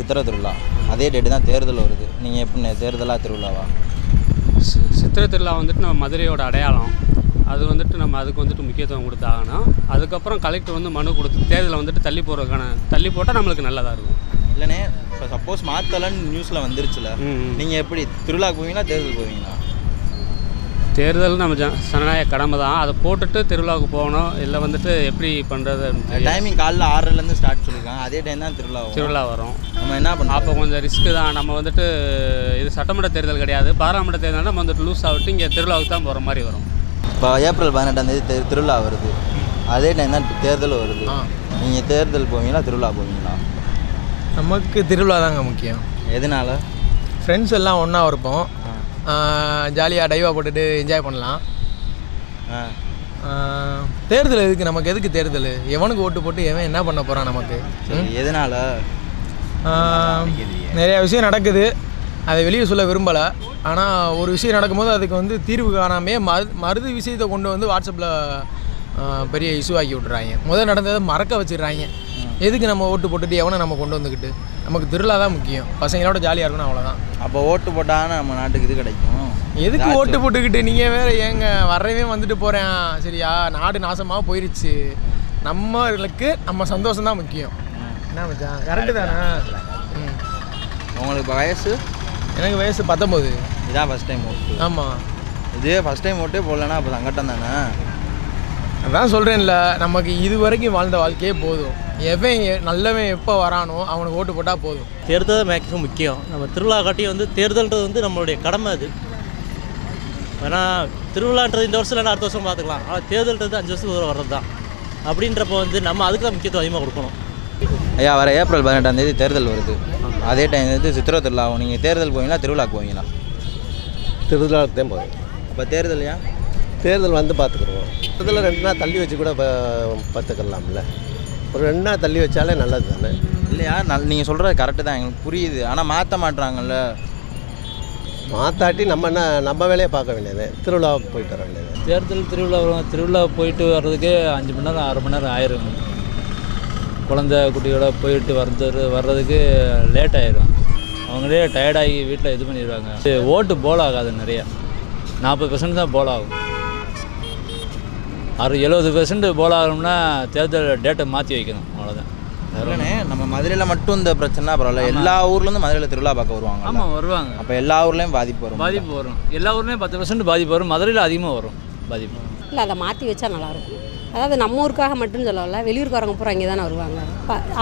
சித்திரை திருவிழா, அதே டேட்டு தான் தேர்தல் வருது. நீங்கள் எப்படி தேர்தலா திருவிழாவா? சித்திரை திருவிழா வந்துட்டு நம்ம மதுரையோட அடையாளம். அது வந்துட்டு நம்ம அதுக்கு வந்துட்டு முக்கியத்துவம் கொடுத்தாகணும். அதுக்கப்புறம் கலெக்டர் வந்து மனு கொடுத்து தேர்தலை வந்துட்டு தள்ளி போட்டால் நம்மளுக்கு நல்லதாக இருக்கும். இல்லைண்ணே, இப்போ சப்போஸ் மாற்றலன்னு நியூஸில் வந்துருச்சுல, நீங்கள் எப்படி திருவிழாவுக்கு போவீங்களா தேர்தல் போவீங்களா? தேர்தல் நம்ம ஜனநாயக கடமை தான். அதை போட்டுட்டு திருவிழாவுக்கு போகணும். இல்லை வந்துட்டு எப்படி பண்ணுறது? டைமிங் காலைல 6:00லேருந்து ஸ்டார்ட் சொல்லியிருக்காங்க. அதே டைம் தான் திருவிழா வரும். நம்ம என்ன பண்ணோம்? அப்போ கொஞ்சம் ரிஸ்க்கு தான். நம்ம வந்துட்டு இது சட்டமன்ற தேர்தல் கிடையாது, பாராளுமன்ற தேர்தல். நம்ம வந்துட்டு லூஸ் ஆகிட்டு இங்கே திருவிழாவுக்கு தான் போகிற மாதிரி வரும். இப்போ ஏப்ரல் 18 திருவிழா வருது, அதே டைம் தான் தேர்தல் வருது. நீங்கள் தேர்தல் போவீங்களா திருவிழா போவீங்களா? நமக்கு திருவிழா தாங்க முக்கியம். எதனால? ஃப்ரெண்ட்ஸ் எல்லாம் ஒன்றா இருப்போம், ஜாலியாக டைவாக போட்டுட்டு என்ஜாய் பண்ணலாம். தேர்தல் எதுக்கு நமக்கு? எதுக்கு தேர்தல்? எவனுக்கு ஓட்டு போட்டு எவன் என்ன பண்ண போகிறான் நமக்கு? எதனால? நிறையா விஷயம் நடக்குது, அதை வெளியே சொல்ல விரும்பலை. ஆனால் ஒரு விஷயம் நடக்கும்போது அதுக்கு வந்து தீர்வு காணாமே மறுது விஷயத்தை கொண்டு வந்து வாட்ஸ்அப்பில் பெரிய இஷ்யூ ஆக்கி விட்றாங்க. முதல் நடந்ததை மறக்க வச்சிடுறாங்க. எதுக்கு நம்ம ஓட்டு போட்டுட்டு எவனை நம்ம கொண்டு வந்துக்கிட்டு? நமக்கு திருவிழா தான் முக்கியம். பசங்களோட ஜாலியாக இருக்கணும், அவ்வளோதான். அப்போ ஓட்டு போட்டால் நம்ம நாட்டுக்கு இது கிடைக்கும். எதுக்கு ஓட்டு போட்டுக்கிட்டு? நீங்கள் வேறு ஏங்க வர்றவே வந்துட்டு போகிறேன், சரியா? நாடு நாசமாக போயிடுச்சு. நம்மளுக்கு நம்ம சந்தோஷம் தான் முக்கியம். என்ன மச்சான், கரெக்டு தானே? உங்களுக்கு வயசு? எனக்கு வயசு 19. இதான் ஃபஸ்ட் டைம் ஓட்டு? ஆமாம். இதே ஃபஸ்ட் டைம் ஓட்டே போடலன்னா அப்போ சங்கட்டம் தானே? அதான் சொல்கிறேன்ல, நமக்கு இது வரைக்கும் வாழ்ந்த வாழ்க்கையே போதும். எவன் நல்லவன் எப்போ வரானோ அவனுக்கு ஓட்டு போட்டால் போதும். தேர்தல் மேக்ஸிமம் முக்கியம். நம்ம திருவிழா காட்டி வந்து தேர்தல்ன்றது வந்து நம்மளுடைய கடமை. அது ஏன்னா திருவிழான்றது இந்த வருஷம் இல்லைன்னா அடுத்த வருஷம் பார்த்துக்கலாம். ஆனால் தேர்தல்ன்றது 5 வருஷத்துக்கு வர்றது தான். அப்படின்றப்போ வந்து நம்ம அதுக்கு தான் முக்கியத்துவம் அதிகமாக கொடுக்கணும். ஐயா, வர ஏப்ரல் 18 தேர்தல் வருது, அதே டைம் வந்து சித்திரை திருவிழா ஆகும். நீங்கள் தேர்தல் போவீங்களா திருவிழாக்கு போவீங்களா? திருவிழாவுக்கு தான் போவேன். அப்போ தேர்தலையா? தேர்தல் வந்து பார்த்துக்குருவோம். தேர்தலில் 2 நாள் தள்ளி வச்சு கூட பார்த்துக்கலாம்ல. ஒரு 2 நாள் தள்ளி வச்சாலே நல்லது தானே? இல்லையா, நீங்கள் சொல்கிறது கரெக்டு தான், எங்களுக்கு புரியுது. ஆனால் மாற்ற மாட்டுறாங்கல்ல. மாற்றாட்டி நம்ம வேலையை பார்க்க வேண்டியது, திருவிழாவுக்கு போயிட்டு வர வேண்டியது. திருவிழா போயிட்டு வர்றதுக்கே 5 மணி நேரம் 6 மணி நேரம் ஆயிரும். குழந்தை குட்டியோட போயிட்டு வர்றதுக்கு லேட் ஆயிரும். அவங்களே டயர்டாகி வீட்டில் இது பண்ணிடுவாங்க. ஓட்டு போல் ஆகாது, நிறையா 40% தான் போல் ஆகும். 70% போல் ஆகணும்னா தேர்தல் டேட்டை மாற்றி வைக்கணும், அவ்வளோதான். இல்லைண்ணே, நம்ம மதுரையில் மட்டும் இந்த பிரச்சனை பரவாயில்ல, எல்லா ஊர்லேருந்து மதுரையில் திருவிழா பார்க்க வருவாங்க. ஆமாம், வருவாங்க. அப்போ எல்லா ஊர்லேயும் பாதிப்பு வரும். எல்லா ஊர்லேயும் 10% பாதிப்பு வரும். மதுரையில் அதிகமாக வரும் பாதிப்பு. இல்லை, அதை மாற்றி வச்சா நல்லாயிருக்கும். அதாவது நம்ம ஊருக்காக மட்டும் சொல்லல, வெளியூருக்காரங்க பூரா இங்கே தானே வருவாங்க.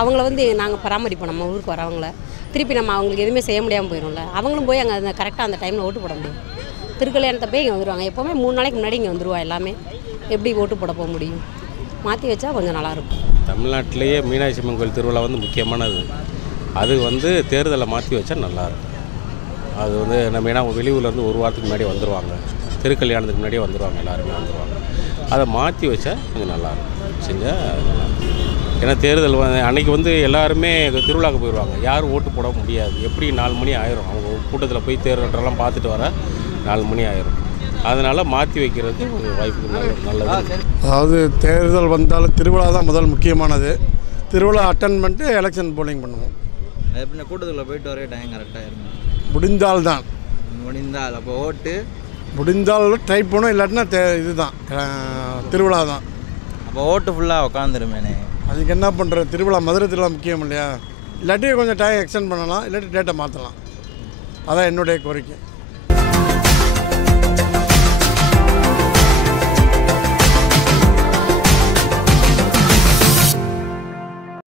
அவங்கள வந்து நாங்கள் பராமரிப்போம். நம்ம ஊருக்கு வரவங்கள திருப்பி நம்ம அவங்களுக்கு எதுவுமே செய்ய முடியாமல் போயிடும்ல. அவங்களும் போய் அங்கே அந்த கரெக்டாக அந்த டைமில் ஓட்டு போட முடியும். திருக்கல்யாணத்தை போய் இங்கே வந்துடுவாங்க. எப்போவுமே 3 நாளைக்கு முன்னாடி இங்கே வந்துடுவா. எல்லாமே எப்படி ஓட்டு போட போக முடியும்? மாற்றி வச்சா கொஞ்சம் நல்லாயிருக்கும். தமிழ்நாட்டிலேயே மீனாட்சி அம்மன் கோயில் திருவிழா வந்து முக்கியமானது. அது வந்து தேர்தலை மாற்றி வச்சா நல்லாயிருக்கும். அது வந்து நம்ம ஏன்னா வெளியூர்லேருந்து ஒரு வாரத்துக்கு முன்னாடியே வந்துடுவாங்க, திருக்கல்யாணத்துக்கு முன்னாடியே வந்துடுவாங்க, எல்லாருமே வந்துடுவாங்க. அதை மாற்றி வச்சா கொஞ்சம் நல்லாயிருக்கும். செஞ்சால் நல்லாயிருக்கும். ஏன்னா தேர்தல் அன்றைக்கி வந்து எல்லாருமே திருவிழாவுக்கு போயிடுவாங்க, யாரும் ஓட்டு போட முடியாது. எப்படி 4 மணி ஆயிரும், அவங்க கூட்டத்தில் போய் தேர்தலெல்லாம் பார்த்துட்டு வர 4 மணி ஆயிரும். அதனால் மாற்றி வைக்கிறது ஒரு வாய்ப்பு நல்லது. அதாவது தேர்தல் வந்தாலும் திருவிழா தான் முதல் முக்கியமானது. திருவிழா அட்டன் பண்ணிட்டு எலெக்ஷன் போலிங் பண்ணுவோம். எப்படி கூட்டத்தில் போயிட்டு வரவே டைம் கரெக்டாக இருக்கும். முடிந்தால் அப்போ ஓட்டு முடிந்தால் ட்ரை பண்ணும், இல்லாட்டினா இதுதான் திருவிழா தான். அப்போ ஓட்டு ஃபுல்லாக உட்காந்துருமேனே. அதுக்கு என்ன பண்ணுறது? திருவிழா மதுரை திருவிழா முக்கியம் இல்லையா? இல்லாட்டி கொஞ்சம் டைம் எக்ஸ்டெண்ட் பண்ணலாம், இல்லாட்டி டேட்டை மாற்றலாம். அதான் என்னுடைய கோரிக்கை.